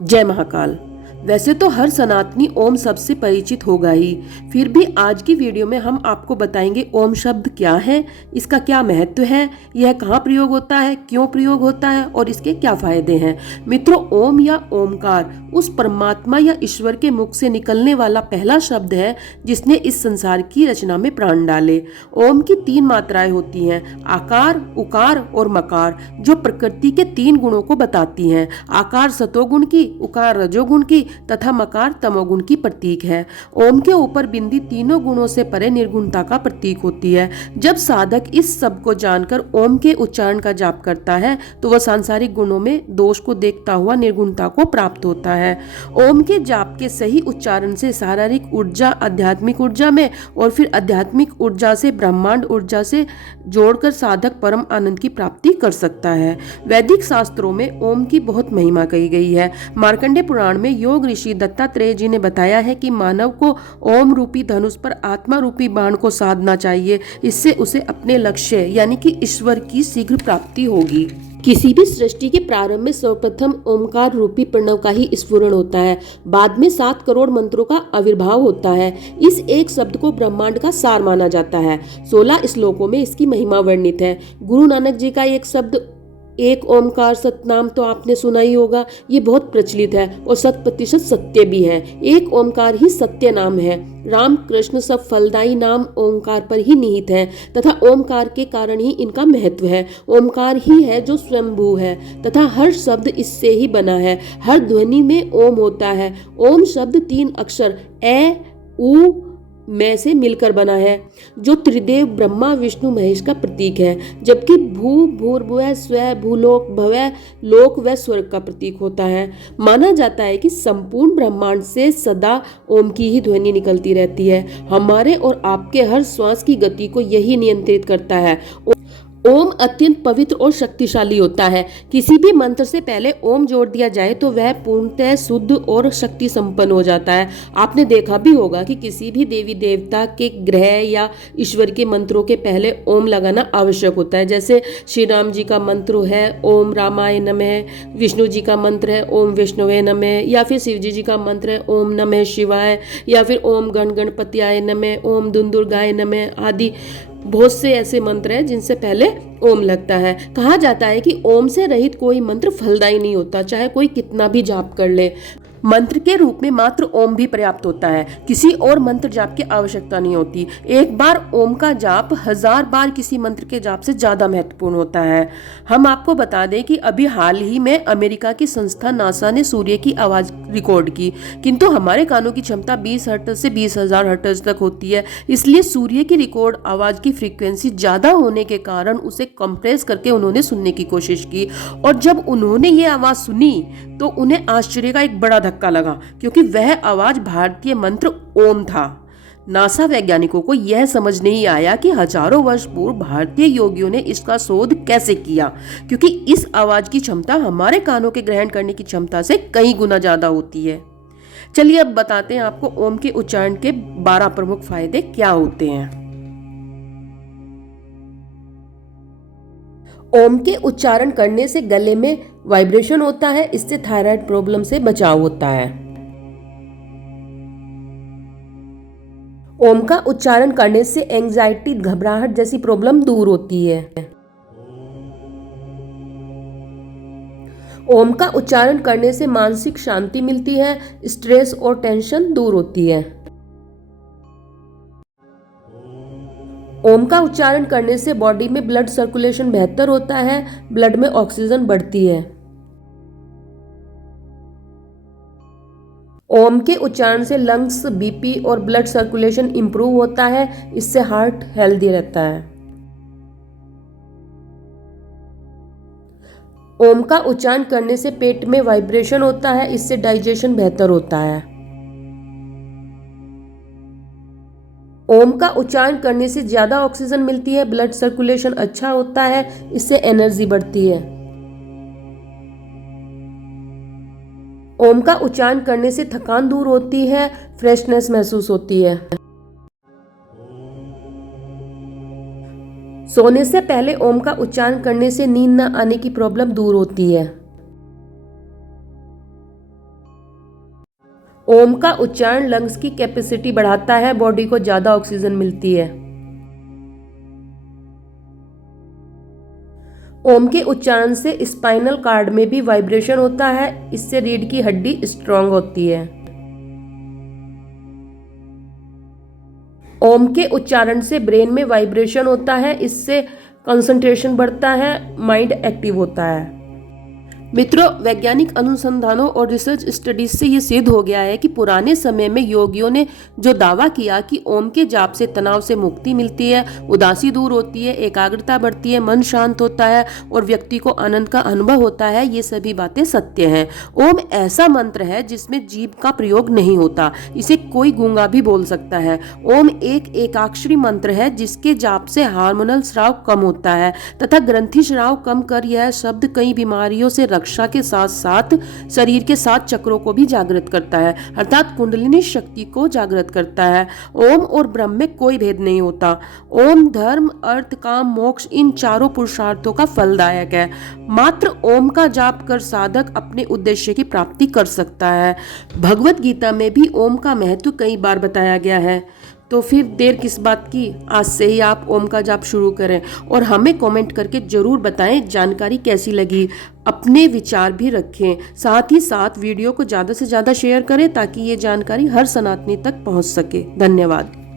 जय महाकाल। वैसे तो हर सनातनी ओम शब्द से परिचित होगा ही, फिर भी आज की वीडियो में हम आपको बताएंगे ओम शब्द क्या है, इसका क्या महत्व है, यह कहाँ प्रयोग होता है, क्यों प्रयोग होता है और इसके क्या फायदे हैं। मित्रों, ओम या ओमकार उस परमात्मा या ईश्वर के मुख से निकलने वाला पहला शब्द है जिसने इस संसार की रचना में प्राण डाले। ओम की 3 मात्राएं होती हैं, आकार, उकार और मकार, जो प्रकृति के 3 गुणों को बताती हैं। आकार सतोगुण की, उकार रजोगुण की तथा मकार तमोगुण की प्रतीक है। ओम के ऊपर बिंदी तीनों गुणों से परे निर्गुणता का प्रतीक होती है। जब साधक इस सब को जानकर ओम के उच्चारण का जाप करता है तो वह सांसारिक गुणों में दोष को देखता हुआ निर्गुणता को प्राप्त होता है। ओम के जाप के सही उच्चारण से शारीरिक ऊर्जा आध्यात्मिक ऊर्जा में और फिर आध्यात्मिक ऊर्जा से ब्रह्मांड ऊर्जा से जोड़कर साधक परम आनंद की प्राप्ति कर सकता है। वैदिक शास्त्रों में ओम की बहुत महिमा कही गई है। मार्कंडेय पुराण में योग ऋषि दत्तात्रेय जी ने बताया है कि मानव को ओम रूपी धनुष पर आत्मा रूपी बाण को साधना चाहिए, इससे उसे अपने लक्ष्य यानी कि ईश्वर की शीघ्र प्राप्ति होगी। किसी भी सृष्टि के प्रारंभ में सर्वप्रथम ओमकार रूपी प्रणव का ही स्फुरण होता है, बाद में 7 करोड़ मंत्रों का आविर्भाव होता है। इस एक शब्द को ब्रह्मांड का सार माना जाता है। 16 श्लोकों में इसकी महिमा वर्णित है। गुरु नानक जी का एक शब्द एक ओमकार सतनाम तो आपने सुना ही होगा, ये बहुत प्रचलित है और 100% सत्य भी है। एक ओमकार ही सत्य नाम है। राम कृष्ण सब फलदायी नाम ओमकार पर ही निहित है तथा ओमकार के कारण ही इनका महत्व है। ओमकार ही है जो स्वयंभू है तथा हर शब्द इससे ही बना है। हर ध्वनि में ओम होता है। ओम शब्द 3 अक्षर ए उ में से मिलकर बना है, जो त्रिदेव ब्रह्मा विष्णु महेश का प्रतीक है, जबकि भू भूर्भुवः स्वः भूलोक भवः लोक व स्वर्ग का प्रतीक होता है। माना जाता है कि संपूर्ण ब्रह्मांड से सदा ओम की ही ध्वनि निकलती रहती है। हमारे और आपके हर श्वास की गति को यही नियंत्रित करता है। ओम अत्यंत पवित्र और शक्तिशाली होता है। किसी भी मंत्र से पहले ओम जोड़ दिया जाए तो वह पूर्णतः शुद्ध और शक्ति संपन्न हो जाता है। आपने देखा भी होगा कि किसी भी देवी देवता के ग्रह या ईश्वर के मंत्रों के पहले ओम लगाना आवश्यक होता है। जैसे श्री राम जी का मंत्र है ओम रामाय नमः, विष्णु जी का मंत्र है ओम विष्णुवे नमः, या फिर शिव जी का मंत्र है ओम नमः शिवाय, या फिर ओम गण गणपतियाय नमः, ओम दुर्गाय नमः आदि बहुत से ऐसे मंत्र हैं जिनसे पहले ओम लगता है। कहा जाता है कि ओम से रहित कोई मंत्र फलदायी नहीं होता, चाहे कोई कितना भी जाप कर ले। मंत्र के रूप में मात्र ओम भी पर्याप्त होता है, किसी और मंत्र जाप की आवश्यकता नहीं होती। एक बार ओम का जाप 1000 बार किसी मंत्र के जाप से ज्यादा महत्वपूर्ण होता है। हम आपको बता दें कि अभी हाल ही में अमेरिका की संस्था नासा ने सूर्य की आवाज रिकॉर्ड की, किंतु हमारे कानों की क्षमता 20 हर्ट्ज से 20,000 हर्ट्ज तक होती है। इसलिए सूर्य की रिकॉर्ड आवाज की फ्रीक्वेंसी ज्यादा होने के कारण उसे कंप्रेस करके उन्होंने सुनने की कोशिश की, और जब उन्होंने ये आवाज सुनी तो उन्हें आश्चर्य का एक बड़ा धक्का लगा, क्योंकि वह आवाज भारतीय मंत्र ओम था। नासा वैज्ञानिकों को यह समझ नहीं आया कि हजारों वर्ष पूर्व भारतीय योगियों ने इसका शोध कैसे किया, क्योंकि इस आवाज की क्षमता हमारे कानों के ग्रहण करने की क्षमता से कई गुना ज्यादा होती है। चलिए अब बताते हैं आपको ओम के उच्चारण के 12 प्रमुख फायदे क्या होते हैं। ओम के उच्चारण करने से गले में वाइब्रेशन होता है, इससे थायराइड प्रॉब्लम से बचाव होता है। ओम का उच्चारण करने से एंजाइटी घबराहट जैसी प्रॉब्लम दूर होती है। ओम का उच्चारण करने से मानसिक शांति मिलती है, स्ट्रेस और टेंशन दूर होती है। ओम का उच्चारण करने से बॉडी में ब्लड सर्कुलेशन बेहतर होता है, ब्लड में ऑक्सीजन बढ़ती है। ओम के उच्चारण से लंग्स, बीपी और ब्लड सर्कुलेशन इंप्रूव होता है, इससे हार्ट हेल्दी रहता है। ओम का उच्चारण करने से पेट में वाइब्रेशन होता है, इससे डाइजेशन बेहतर होता है। ओम का उच्चारण करने से ज्यादा ऑक्सीजन मिलती है, ब्लड सर्कुलेशन अच्छा होता है, इससे एनर्जी बढ़ती है। ओम का उच्चारण करने से थकान दूर होती है, फ्रेशनेस महसूस होती है। सोने से पहले ओम का उच्चारण करने से नींद न आने की प्रॉब्लम दूर होती है। ओम का उच्चारण लंग्स की कैपेसिटी बढ़ाता है, बॉडी को ज्यादा ऑक्सीजन मिलती है। ओम के उच्चारण से स्पाइनल कार्ड में भी वाइब्रेशन होता है, इससे रीढ़ की हड्डी स्ट्रांग होती है। ओम के उच्चारण से ब्रेन में वाइब्रेशन होता है, इससे कंसंट्रेशन बढ़ता है, माइंड एक्टिव होता है। मित्रों, वैज्ञानिक अनुसंधानों और रिसर्च स्टडीज से ये सिद्ध हो गया है कि पुराने समय में योगियों ने जो दावा किया कि ओम के जाप से तनाव से मुक्ति मिलती है, उदासी दूर होती है, एकाग्रता बढ़ती है, मन शांत होता है और व्यक्ति को आनंद का अनुभव होता है, ये सभी बातें सत्य हैं। ओम ऐसा मंत्र है जिसमें जीभ का प्रयोग नहीं होता, इसे कोई गूंगा भी बोल सकता है। ओम एक एकाक्षरी मंत्र है जिसके जाप से हार्मोनल स्राव कम होता है तथा ग्रंथि स्राव कम कर यह शब्द कई बीमारियों से रक्षा के साथ साथ शरीर के 7 चक्रों को भी जागृत करता है, अर्थात कुंडलिनी शक्ति को जागृत करता है। ओम और ब्रह्म में कोई भेद नहीं होता। ओम धर्म, अर्थ, काम, मोक्ष इन चारों पुरुषार्थों का फलदायक है। मात्र ओम का जाप कर साधक अपने उद्देश्य की प्राप्ति कर सकता है। भगवत गीता में भी ओम का महत्व कई बार बताया गया है। तो फिर देर किस बात की, आज से ही आप ओम का जाप शुरू करें और हमें कमेंट करके जरूर बताएं जानकारी कैसी लगी। अपने विचार भी रखें, साथ ही साथ वीडियो को ज़्यादा से ज़्यादा शेयर करें ताकि ये जानकारी हर सनातनी तक पहुंच सके। धन्यवाद।